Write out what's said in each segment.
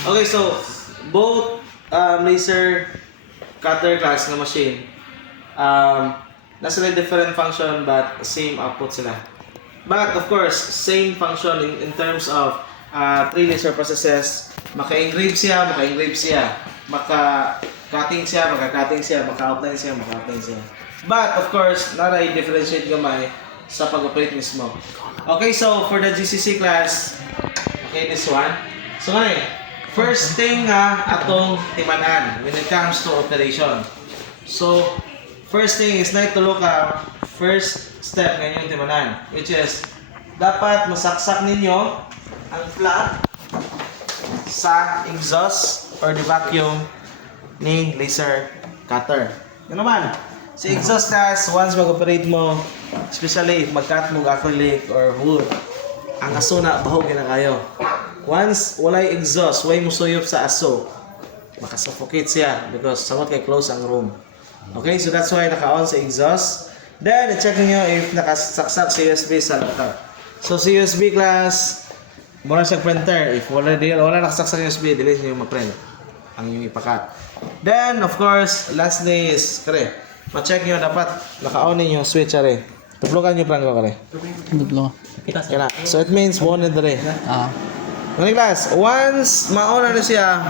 Okay, so both laser cutter class na machine nasa may different function but same output sila. But of course, same function in terms of three laser processes. Maka-engrave siya, maka-cutting siya, maka-cutting siya, maka-outline siya, maka-outline siya. But of course, naray differentiate gamay sa pag-operate mismo. Okay, so for the GCC class, okay, this one. So ngayon, first thing atong timanan when it comes to operation. So, first thing is na to look up first step ng inyong timanan, which is dapat masaksak ninyo ang flat sa exhaust or the vacuum ni laser cutter. Yun naman, sa exhaust class, once mag-operate mo, especially if mag-cut mo acrylic or wood, ang aso na bahog na kayo. Once walay exhaust, way mo suyop sa aso, makasuffocate siya because samot kay close ang room. Okay, so that's why naka-on sa exhaust. Then, i-check niyo if nakasaksak sa USB sa laptop. So, sa USB class, muna siya printer. If wala nakasaksak sa USB, delete niyo yung ma-print ang yung ipakat. Then, of course, last day is, kare, ma-check niyo dapat naka-on niyo yung switch, kare. Tuplukan niyo prang ko, kare. Duplo. Kaya, so it means one and three. Mga class, once ma-on na siya,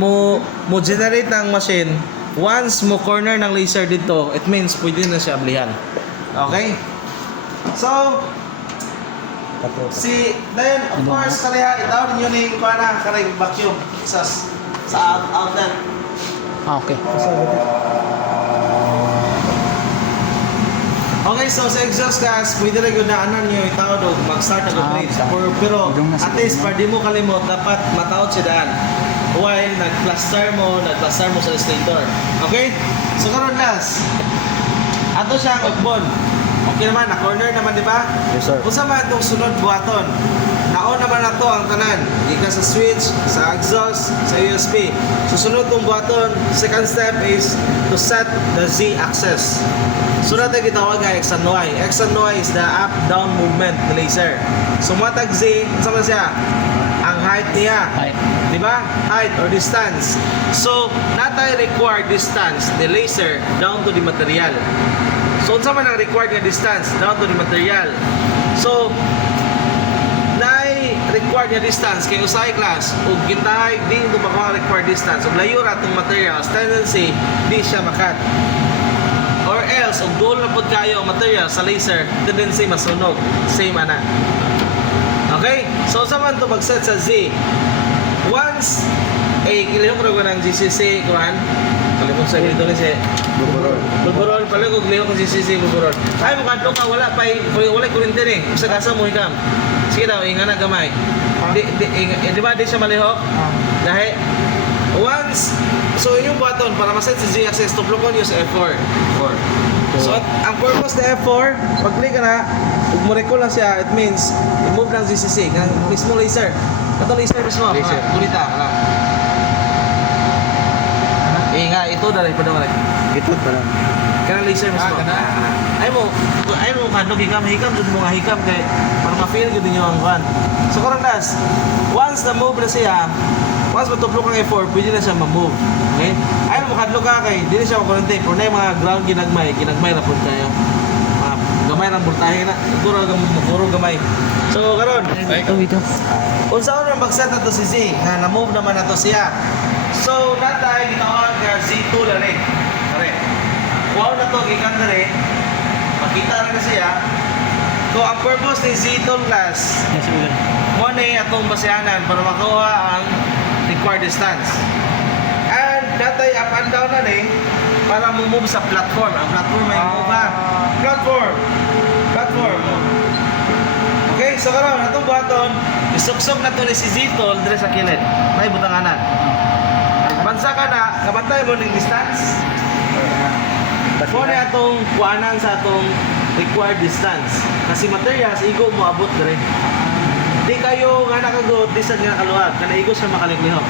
mo generate ng machine, once mo corner ng laser dito, it means pwede na siya ablihan. Okay? So, then, of course, kaya itaw ninyo ni kuana kare vacuum sa outlet. Okay. Okay, so sa exhaust gas, pwede rin yun na anan nyo itaw doon, mag-start na operate. Pero, at least, pa di mo kalimot, dapat matawad siya daan. While nag-plaster mo sa stator. Okay? So, karon last. Ato siya ang ugbon. Okay naman, na-corner naman, di ba? Yes, sir. Kung sa mga itong sunod buhaton, naon naman na to ang tanan. Ika sa switch, sa exhaust, sa USB. Susunod itong buhaton, second step is to set the Z-axis. So natin gitawag nga X and Y. X and Y is the up-down movement ng laser. So matag Z, sama siya? Ang height niya. Height. Di ba? Height or distance. So, natay required distance, the laser, down to the material. So, unsa man ang required nga distance, down to the material. So, required nga distance kay usay class ug gintahay din ito makuha required distance ug layo ra tong materials tendency di siya makat or else ug duol na pud kayo ang material sa laser tendency masunog same ana. Okay, so sa man to mag-set sa Z once kilihok ra ko ng GCC kuan kalihok sa dito ni si buburon pala kog lihok ng GCC buburon ay mo kadto ka wala kuryente ni sa kasa mo hikam. Sige daw, inga na gamay. Di ba di siya malihok? Dahil, once, so inyong button, para maset si Z-axis, tuplokon yung sa F4. So, ang purpose na F4, pag-click ka na, kung mo-recall lang siya, it means, i-move ng ZCC, ng mismo laser. Ito laser mismo, kulita. Inga, ito dali pa daw. Ito pa lang. Kanang laser mismo. Ay mo kadlok hikam jud mo nga hikam kay para ma-feel gud ninyo ang kuan. So karon last, once na move na siya, once matuplok ang F4, pwede na siya ma-move. Okay? Ay mo kadlok ka kay dili siya makurente, pero na mga ground ginagmay ra pud kayo. Mga gamay ra voltahe na, puro gamay. So karon, unsa man mag-set ato si Z, nga na-move naman ato siya. So natay gitawag nga Z2 la rin. Kare. Wow na to gikan na rin. Makita na siya. So, ang purpose ni Z-Tone class, mo na atong basihanan para makuha ang required distance. And, datay up and down na rin para move sa platform. Ang platform may move ha. Platform. Okay, so karon atong buhaton, isuksok na to ni si Z-Tone dire sa kilid. May butanganan. Bansa ka na, kabantay mo ng distance. Mo na atong kuanan sa atong required distance. Kasi materials, igo mo abot na rin. Di kayo nga nakagot, di sa nga nakaluwag. Kana igo siya makaliklihok.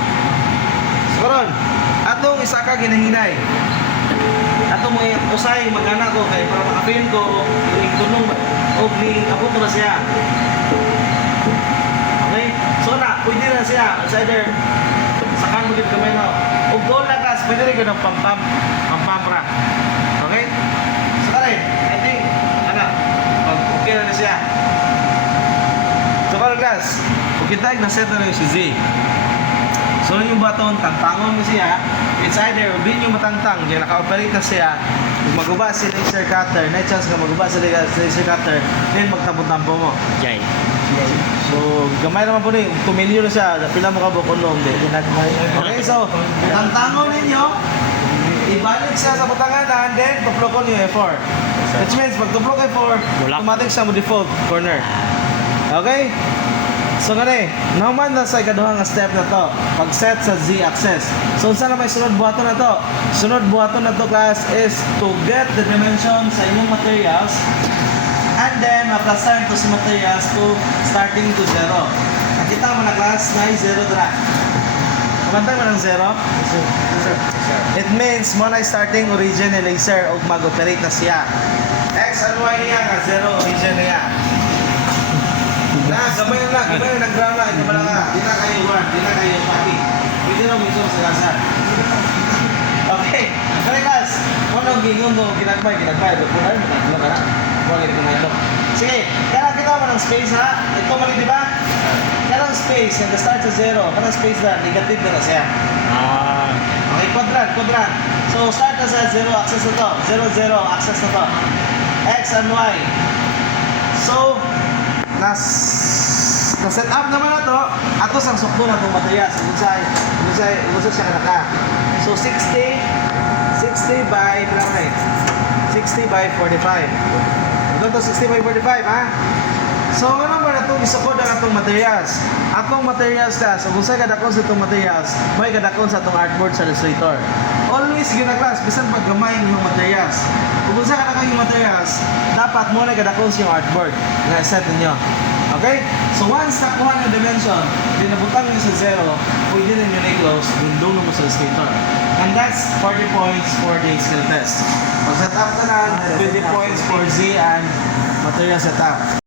So karon, atong isa ka ginahinay. Atong mga usay magana ko kay para makapin ko yung tunong o abot na siya. Okay? So na, pwede na siya. It's either, saka mo dito kamay na. O goal na gas, pwede rin ka ng pam-pam ra. Okay? Saka rin, I think, pag okay na siya. So, parang gas, kung kita na-set na rin si Z. So, yung baton, tangtangon mo siya. It's either, hindi nyo matangtang, yung naka-operate na siya, kung maguba si laser cutter, na chance ka maguba si laser cutter, then magtampo-tampo mo. Jay. So, gamay naman po rin, 2 million na siya, pila mo ka bukon noong din. Okay, so, tangtangon ninyo, ibalik siya sa butanganan, then tuplokon yung F4. Which means, pag tuplok F4, automatic siya mo default corner. Okay? So nga naman na sa ikaduhang step na to, pag-set sa Z-axis. So saan na may sunod buhaton na to? Sunod buhaton na to, class, is to get the dimension sa inyong materials and then maplastar ito sa materials to starting to 0. Nakita mo na, class, na 0 dra. Kumantay mo ng 0? It means mo na starting origin ni laser o mag-operate na siya. X and Y niya nga, 0 origin niya. Gabay na, nag-ground na, ito pala ka. Di na kayo one, di na kayo pati. Pwede na minsan sa kasar. Okay, kaya guys, kung nang gingon mo, ginagbay. Punan mo, tatlo ka na. Huwag ito na ito. Sige, kaya kita mo ng space ha. Ito mali, di ba? Kaya ng space, yung start sa 0. Kaya ng space na, negative na siya. Okay, quadrant. So, start na sa 0, access na to. 0, access na to. X and Y. So, na-set up naman na to, atos ang sukto na itong materials. Kung siya kanaka. So, 60 by 60 by 45. Ito to 60 by 45, ha? So, ano ba na itong isukod na itong materials? Atong materials na, so kung sa'yo kadakon sa itong materials, may kadakon sa itong artboard sa Illustrator. Always gina-class, bisan pag gamay yung materials. Kung sa'yo kadakon yung materials, dapat muna kadakon sa yung artboard na set ninyo. Okay? So once nakuha ng dimension, dinabutang nyo sa 0, pwede rin nyo na-close, doon mo sa Illustrator. And that's 40 points for the skill test. Pag set up na lang, 20 points for Z and material setup.